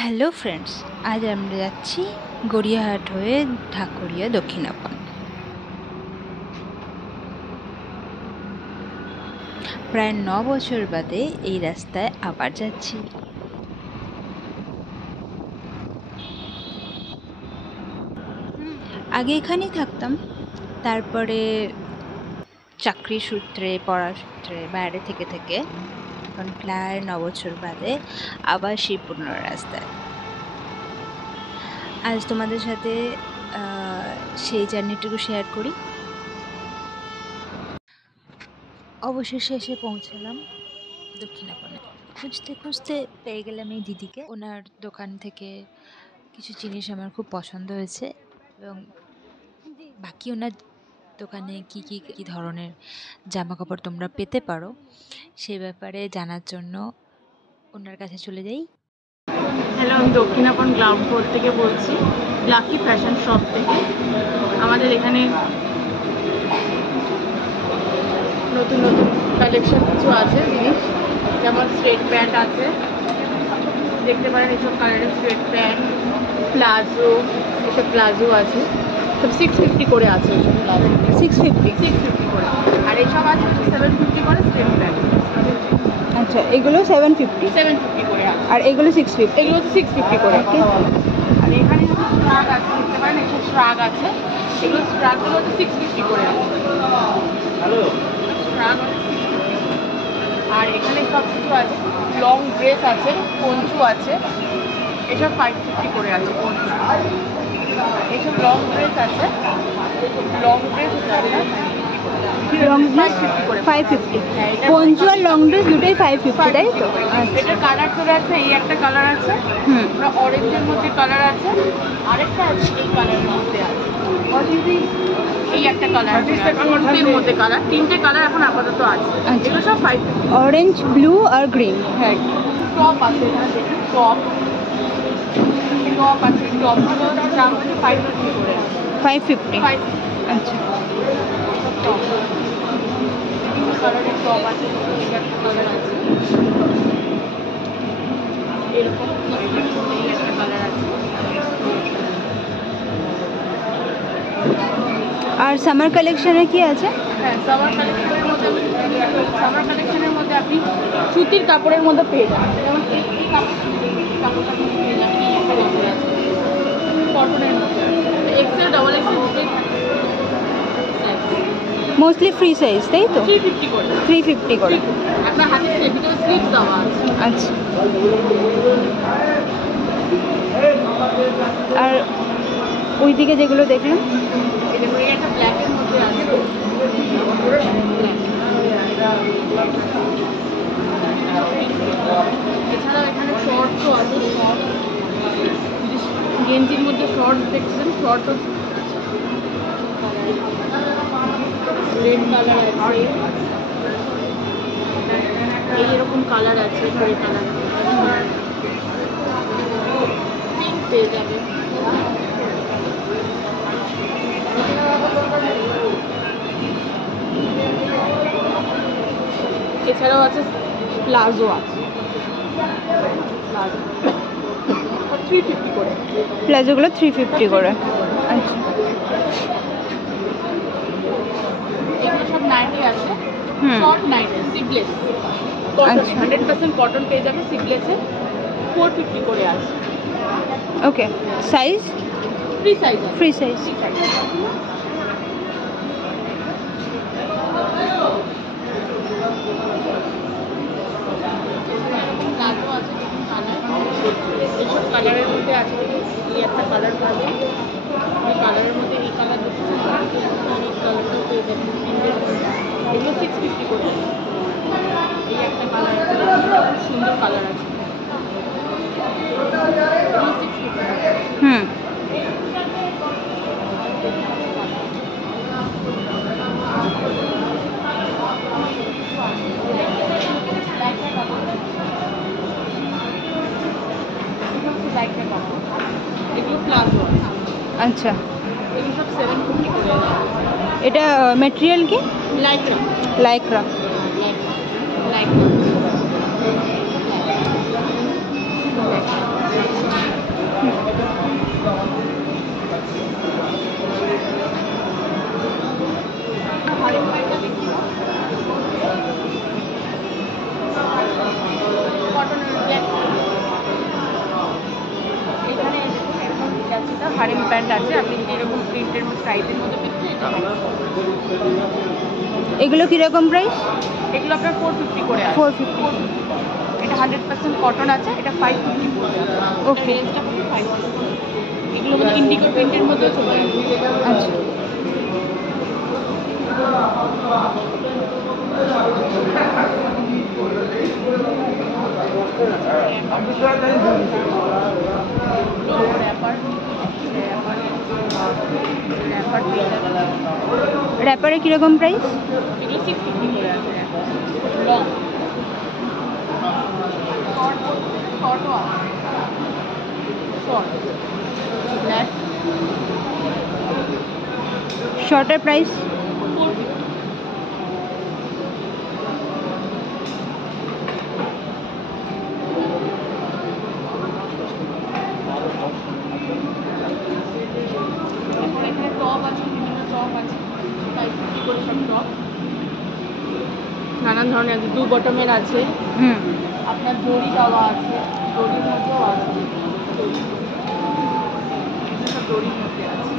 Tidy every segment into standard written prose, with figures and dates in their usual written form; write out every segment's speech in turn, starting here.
Hello friends, আজ আমরা যাচ্ছি গড়িয়াহাট হয়ে ঢাকুরিয়া দক্ষিণাপন। প্রায় 9 বছর বাদে এই রাস্তায় আবার যাচ্ছি। আগে এখানেই থাকতাম, তারপরে চাকরি সূত্রে পড়ার সূত্রে বাইরে থেকে এখন প্রায় 9 বছর বাদে আবার সেই পুরনো রাস্তায়। আজ তোমাদের সাথে সেই জার্নিটুকু শেয়ার করি। অবশেষে এসে পৌঁছালাম দক্ষিণাপনে। খুঁজতে খুঁজতে পেয়ে গেলাম এই দিদিকে। ওনার দোকান থেকে কিছু জিনিস আমার খুব পছন্দ হয়েছে এবং বাকি ওনার দোকানে কি কি কি ধরনের জামা কাপড় তোমরা পেতে পারো সে ব্যাপারে জানার জন্য ওনার কাছে চলে যাই। হ্যালো, আমি দক্ষিণাপন গ্রাউন্ড ফ্লোর থেকে বলছি, লাকি ফ্যাশন শপ থেকে। আমাদের এখানে নতুন নতুন কালেকশন কিছু আছে জিনিস, যেমন স্ট্রেট প্যান্ট আছে, দেখতে পারেন এইসব কালারের স্ট্রেট প্যান্ট, প্লাজো, এসব প্লাজো আছে, সব 650 করে আছে। এইসব প্লাজো 650 করে, আর এইসব আছে 750 করে স্ট্রেট প্যান্ট। আচ্ছা, এগুলো 750 করে আছে, আর এগুলো 650। এগুলো তো 650 করে। আর এখানে শ্রাগ আছে, দেখতে পারেন এইসব শ্রাগ আছে, এগুলো শ্রাগগুলো হচ্ছে 650 করে আছে। শ্রাগ হচ্ছে 650। আর এখানে সব কিছু আছে, লং ড্রেস আছে, পঞ্চু আছে, এসব 550 করে আছে পঞ্চু। এইসব লং ড্রেস আছে, লং ড্রেস হচ্ছে আপনার লং ড্রেস 550, পঞ্চু আর লং ড্রেস দুটোই 550, তাই তো? এটার কালার চলে আছে, এই একটা কালার আছে, অরেঞ্জের মধ্যে কালার আছে, আরেকটা আছে এই কালারের মধ্যে আছে, এই একটা কালার এর মধ্যে কালার, তিনটে কালার এখন আপাতত আছে। এগুলো সব 550। অরেঞ্জ, ব্লু আর গ্রিন। হ্যাঁ, টপ আছে, টপ টপ আছে, টপগুলো দাম হচ্ছে 550 করে। 550। আচ্ছা, টপ বিভিন্ন কালারের টপ আছে, এই একটা কালার আছে, এরকম এই একটা কালার আছে। আর সামার কালেকশনে কি আছে? হ্যাঁ, সামার কালেকশনের মধ্যে আপনি সুতির কাপড়ের মধ্যে পেয়ে যাবেন, যেমন এই কাপড়টা পেয়ে যাবেন, এই একটা কাপড় আছে কটনের মধ্যে, এক্সেল ডাবল এক্সেল দুটোই মোস্টলি ফ্রি সাইজ, তাই তো? 350 করে। 350 করে। আপনার হাতে ভিতরে স্লিপ দেওয়া আছে। আচ্ছা, আর ওইদিকে যেগুলো দেখলাম, এই একটা ব্ল্যাকের মধ্যে আছে, এছাড়াও এখানে শর্টসও আছে, শর্ট গেঞ্জির মধ্যে শর্টস দেখছেন, শর্টস রেড কালার আছে, এইরকম কালার আছে, গ্রে কালার, পিঙ্ক পেয়ে যাবে। এছাড়াও আছে প্লাজো আছে, প্লাজো 350 করে, প্লাজোগুলো 350 করে। আচ্ছা, এগুলো সব নাইটি আছে, short nighty, sleeveless cotton, 100% cotton পেয়ে যাবে, সিগলেসে 450 করে আছে। Okay, size free size, free size. Palazzo আছে, দেখুন কালার, এইসব কালারের মধ্যে আছে, এই একটা কালার পাবে, এই কালারের মধ্যে এই কালার দেখছেন, এই কালারটাও পেয়ে যাবেন, এগুলো 650 করে আছে। এই একটা কালার আছে, খুব সুন্দর কালার আছে, এগুলো 650। এগুলো প্লাজো আছে। আচ্ছা, এগুলো সব 750 করে আছে। এটা ম্যাটেরিয়াল কি? Lycra, Lycra. Lycra harem pant আছে, আপনি যদি এরকম প্রিন্টের স্টাইলের মধ্যে পেতে এটা এগুলো কীরকম প্রাইস? এগুলো আপনার 450 করে আছে। 450। এটা 100% কটন আছে, এটা 550 পড়বে। ওকে। রেঞ্জটা পড়বে 550। এগুলো মধ্যে ইন্ডিগো প্রিন্টের মধ্যেও চলে আসবে। আচ্ছা, র্যাপারে কীরকম প্রাইস? এগুলো 650 করে আছে। লং শর্টও আছে, শর্ট ব্ল্যাক শর্টের প্রাইস? 450। এখানে টপ আছে, বিভিন্ন টপ আছে, 550 করে সব টপ, নানান ধরনের আছে। 2 বটমের আছে, হুম। আপনার জরি দেওয়া আছে, জরির মধ্যেও আছে, সব জরির মধ্যে আছে,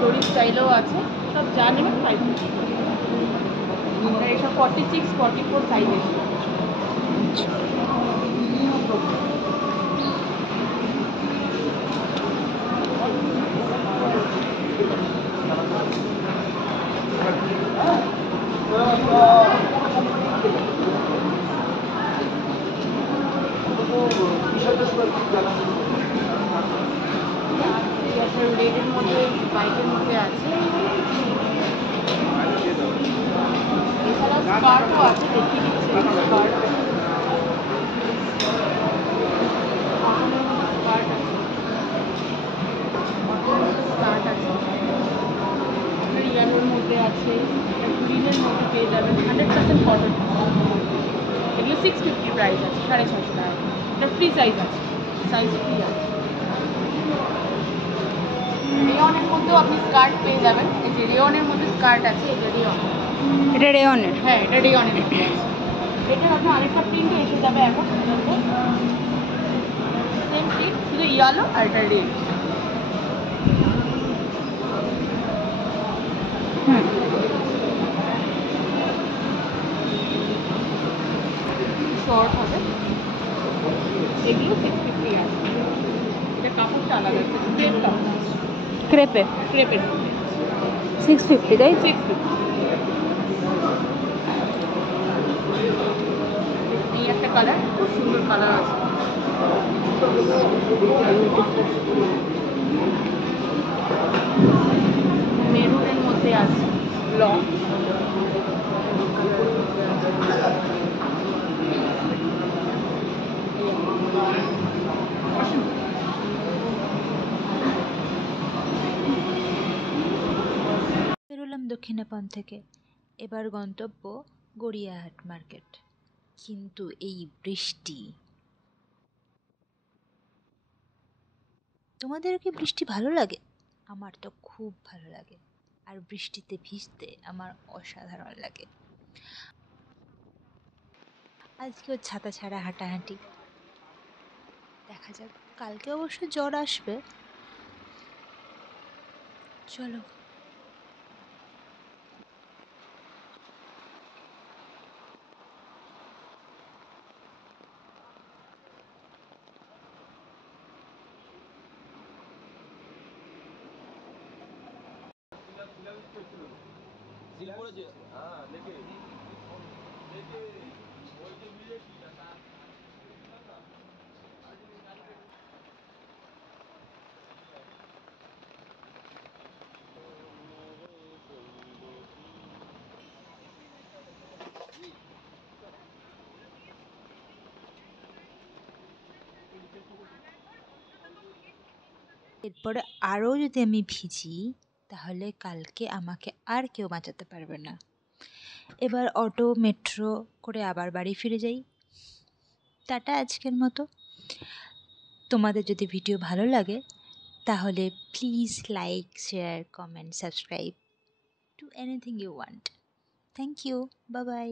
জরির স্টাইলেও আছে, সব যা নেবেন 550। আপনার এসব 46, 44 সাইজ এসে রেডের মধ্যে, বাইকের মধ্যে আছে। এছাড়া স্কার্টও আছে, দেখিয়ে দিচ্ছি স্কার্ট। স্কার্ট আছে, ইয়ালোর মধ্যে আছে, গ্রিনের মধ্যে পেয়ে যাবেন, 100% কটন। এগুলো 650 প্রাইস আছে, 650 টাকা। এটা ফ্রি সাইজ আছে, সাইজ ফ্রি আছে। রেয়নের মধ্যেও আপনি স্কার্ট পেয়ে যাবেন, এই যে রেয়নের মধ্যে স্কার্ট আছে, এই যে রেয়ন। এটা রেয়নের? হ্যাঁ, এটা রেয়নের মধ্যে আছে। এটার আপনার আরেকটা প্রিন্টও এসে যাবে এখন, সেম প্রিন্ট, শুধু ইয়েলো আর এটা রেড। হুম। শর্ট হবে, এগুলো 650 আছে। এটা কাপড়টা আলাদা আছে, ক্রেপ কাপড় আছে, ক্রেপে ক্রেপের মধ্যে 650, তাই? 650। এই একটা কালার, খুব সুন্দর কালার আছে, মেরুনের মধ্যে আছে, লং। বেরোলাম দক্ষিণাপন থেকে। এবার গন্তব্য গড়িয়াহাট মার্কেট। কিন্তু এই বৃষ্টি, তোমাদের কি বৃষ্টি ভালো লাগে? আমার তো খুব ভালো লাগে, আর বৃষ্টিতে ভিজতে আমার অসাধারণ লাগে। আজকেও ছাতা ছাড়া হাঁটাহাঁটি, দেখা যাক। কালকে অবশ্য জ্বর আসবে। চলো। এরপরে আরও যদি আমি ভিজি, তাহলে কালকে আমাকে আর কেউ বাঁচাতে পারবে না। এবার অটো মেট্রো করে আবার বাড়ি ফিরে যাই। টাটা আজকের মতো। তোমাদের যদি ভিডিও ভালো লাগে তাহলে please like, share, comment, subscribe, do anything you want. Thank you, bye by.